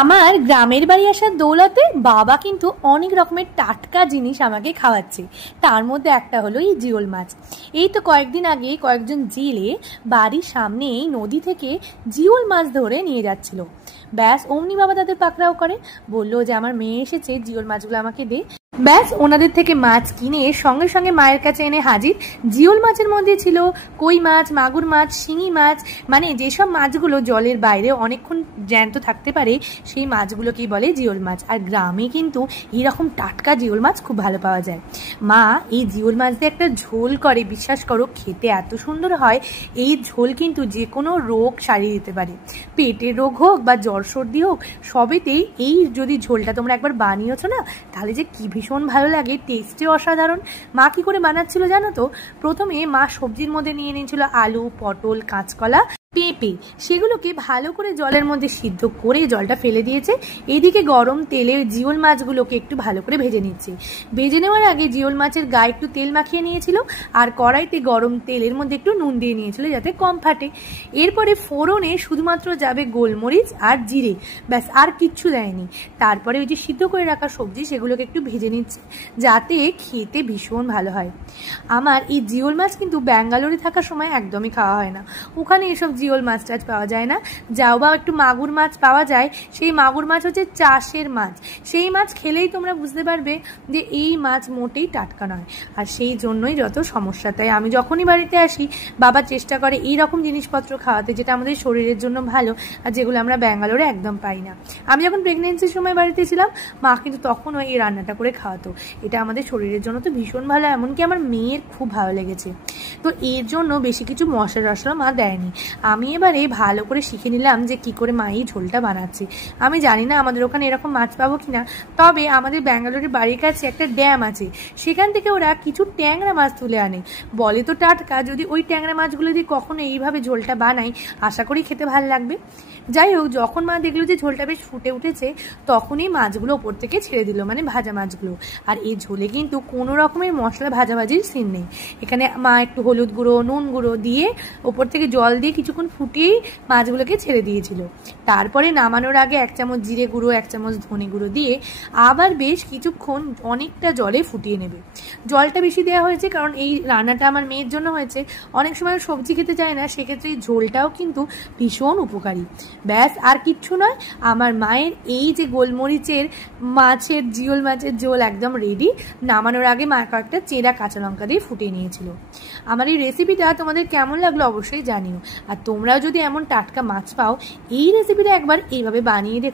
আমার গ্রামের বাড়ি আসার দৌলতে বাবা কিন্তু অনেক রকমের টাটকা জিনিস আমাকে খাওয়াচ্ছে। তার মধ্যে একটা হলো এই জিওল মাছ। এই তো কয়েকদিন আগে কয়েকজন জেলে বাড়ির সামনে এই নদী থেকে জিওল মাছ ধরে নিয়ে যাচ্ছিল। ব্যাস অমনি বাবা তাদের পাকড়াও করে, বললো যে আমার মেয়ে এসেছে, জিওল মাছগুলো আমাকে দে। ব্যাস ওনাদের থেকে মাছ কিনে সঙ্গে সঙ্গে মায়ের কাছে এনে হাজির। জিওল মাছের মধ্যে ছিল কই মাছ, মাগুর মাছ, শিঙি মাছ, মানে যেসব মাছগুলো জলের বাইরে অনেকক্ষণ জ্যান্ত থাকতে পারে সেই মাছগুলোকেই বলে জিওল মাছ। আর গ্রামে কিন্তু এইরকম টাটকা জিওল মাছ খুব ভালো পাওয়া যায়। মা এই জিওল মাছ দিয়ে একটা ঝোল করে, বিশ্বাস করো খেতে এত সুন্দর হয়। এই ঝোল কিন্তু যে কোনো রোগ সারিয়ে দিতে পারে, পেটের রোগ হোক বা জ্বর সর্দি হোক, সবেতেই এই যদি ঝোলটা তোমরা একবার বানিয়েছো না, তাহলে যে কি ভীষণ ভালো লাগে, টেস্টে অসাধারণ। মা কি করে বানাচ্ছিল জানো তো? প্রথমে মা সবজির মধ্যে নিয়ে নিয়েছিল আলু, পটল, কাঁচকলা, পেঁপে, সেগুলোকে ভালো করে জলের মধ্যে সিদ্ধ করে জলটা ফেলে দিয়েছে। এদিকে গরম তেলে জিওল মাছগুলোকে একটু ভালো করে ভেজে নিচ্ছে। ভেজে নেওয়ার আগে জিওল মাছের গায়ে একটু তেল মাখিয়ে নিয়েছিল, আর কড়াইতে গরম তেলের মধ্যে একটু নুন দিয়ে নিয়েছিল যাতে কম ফাটে। এরপরে ফোড়নে শুধুমাত্র যাবে গোলমরিচ আর জিরে, ব্যাস আর কিচ্ছু দেয়নি। তারপরে ওই যে সিদ্ধ করে রাখা সবজি সেগুলোকে একটু ভেজে নিচ্ছে যাতে খেতে ভীষণ ভালো হয়। আমার এই জিওল মাছ কিন্তু ব্যাঙ্গালোরে থাকার সময় একদমই খাওয়া হয় না। ওখানে এসব জিওল মাছ টাছ পাওয়া যায় না। যাও বা একটু মাগুর মাছ পাওয়া যায়, সেই মাগুর মাছ হচ্ছে চাষের মাছ। সেই মাছ খেলেই তোমরা বুঝতে পারবে যে এই মাছ মোটেই টাটকা নয়, আর সেই জন্যই যত সমস্যা। তাই আমি যখনই বাড়িতে আসি বাবা চেষ্টা করে এই রকম জিনিসপত্র খাওয়াতে যেটা আমাদের শরীরের জন্য ভালো, আর যেগুলো আমরা ব্যাঙ্গালোরে একদম পাই না। আমি যখন প্রেগনেন্সির সময় বাড়িতে ছিলাম, মা কিন্তু তখনও এই রান্নাটা করে খাওয়াতো। এটা আমাদের শরীরের জন্য তো ভীষণ ভালো, এমনকি আমার মেয়ের খুব ভালো লেগেছে। তো এর জন্য বেশি কিছু মশলা টশলা মা দেয়নি। আমি এবারে ভালো করে শিখে নিলাম যে কি করে মা এই ঝোলটা বানাচ্ছে। আমি জানি না আমাদের ওখানে এরকম মাছ পাবো কিনা, তবে আমাদের ব্যাঙ্গালোরের বাড়ির কাছে একটা ড্যাম আছে, সেখান থেকে ওরা কিছু ট্যাংরা মাছ তুলে আনে। বলে তো টাটকা, যদি ওই ট্যাংরা মাছগুলো দিয়ে কখনো এইভাবে ঝোলটা বানাই, আশা করি খেতে ভালো লাগবে। যাই হোক, যখন মা দেখলো যে ঝোলটা বেশ ফুটে উঠেছে, তখনই মাছগুলো ওপর থেকে ছেড়ে দিল, মানে ভাজা মাছগুলো। আর এই ঝোলে কিন্তু কোনো রকমের মশলা ভাজাভাজির সিন নেই। এখানে মা একটু হলুদ গুঁড়ো, নুন গুঁড়ো দিয়ে ওপর থেকে জল দিয়ে কিছুক্ষণ ফুটিয়েই মাছগুলোকে ছেড়ে দিয়েছিল। তারপরে নামানোর আগে 1 চামচ জিরে গুঁড়ো, 1 চামচ ধনে গুঁড়ো দিয়ে আবার বেশ কিছুক্ষণ অনেকটা জলে ফুটিয়ে নেবে। জলটা বেশি দেওয়া হয়েছে কারণ এই রান্নাটা আমার মেয়ের জন্য হয়েছে। অনেক সময় সবজি খেতে চায় না, সেক্ষেত্রে এই ঝোলটাও কিন্তু ভীষণ উপকারী। ব্যাস আর কিচ্ছু নয়, আমার মায়ের এই যে গোলমরিচের মাছের জিওল মাছের ঝোল একদম রেডি। নামানোর আগে মা কয়েকটা চেরা কাঁচা লঙ্কা দিয়ে ফুটিয়ে নিয়েছিল। আমার এই রেসিপিটা তোমাদের কেমন লাগলো অবশ্যই জানিও। আর তোমরাও যদি এমন টাটকা মাছ পাও, এই রেসিপিটা একবার এইভাবে বানিয়ে দেখো।